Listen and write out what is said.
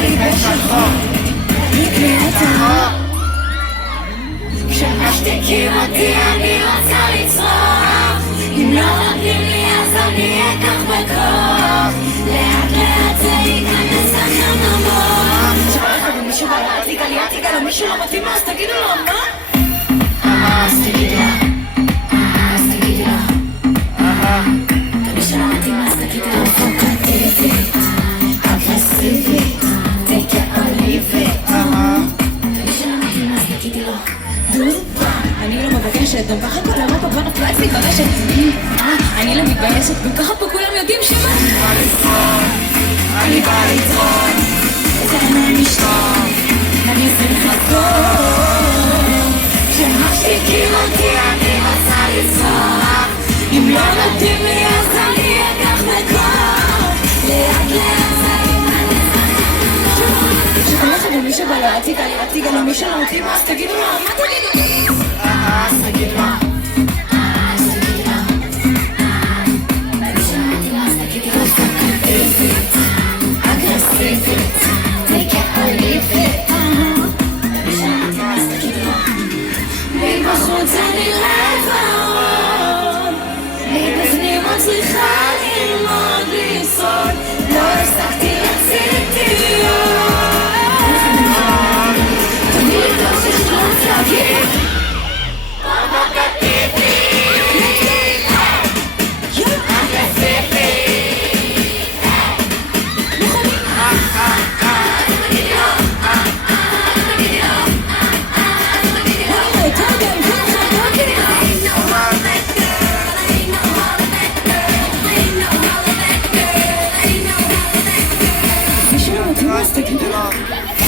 לי בשחור, תקני אותה. כשמשתיקים אותי אני רוצה לצרוח, אם לא נותנים לי אז אני אקח בכוח, לאט לאט זה ייכנס לכם למוח. שבא לך במישהו בעיה, תיגע לו מישהו לא מתאים, אז תגידו לו מה? אז תגידו לו, אז תגידו לו, ומישהו לא מתאים אז תגידו לו. פרובוקטיבית, אגרסיבית, take it or leave it, ומישהו לא מתאים אז תגידו לו דובה. אני לא מבקשת, גם ככה כל אירופה כבר נפלה אצלי ברשת. אני לא מתביישת, גם ככה פה כולם יודעים שמה אני באה לתרום, זה אני משתום, אני צריך לחגור. כשמשתיקים אותי אני רוצה לצרוח, אם לא נותנים לי אז אני אקח בכוח, לאט לאט זה ייכנס לכם. כשכל אחד ומי שבא לו אל תיגע לו מי שלא מתאים אז תגידו לו, מה תגידו לי? אז תגידו לו, אז תגידו לו, ומי שלא מתאים אז תגידו לו. פרובוקטיבית, אגרסיבית, take it or leave it, ומי שלא מתאים אז תגידו לו. מבחוץ אני לבן, מבפנים עוד צריכה ללמוד לשרוד, לא הפסקתי רציתי תמיד לא שכלום להגיד פרובוקטיבי, תגידו לו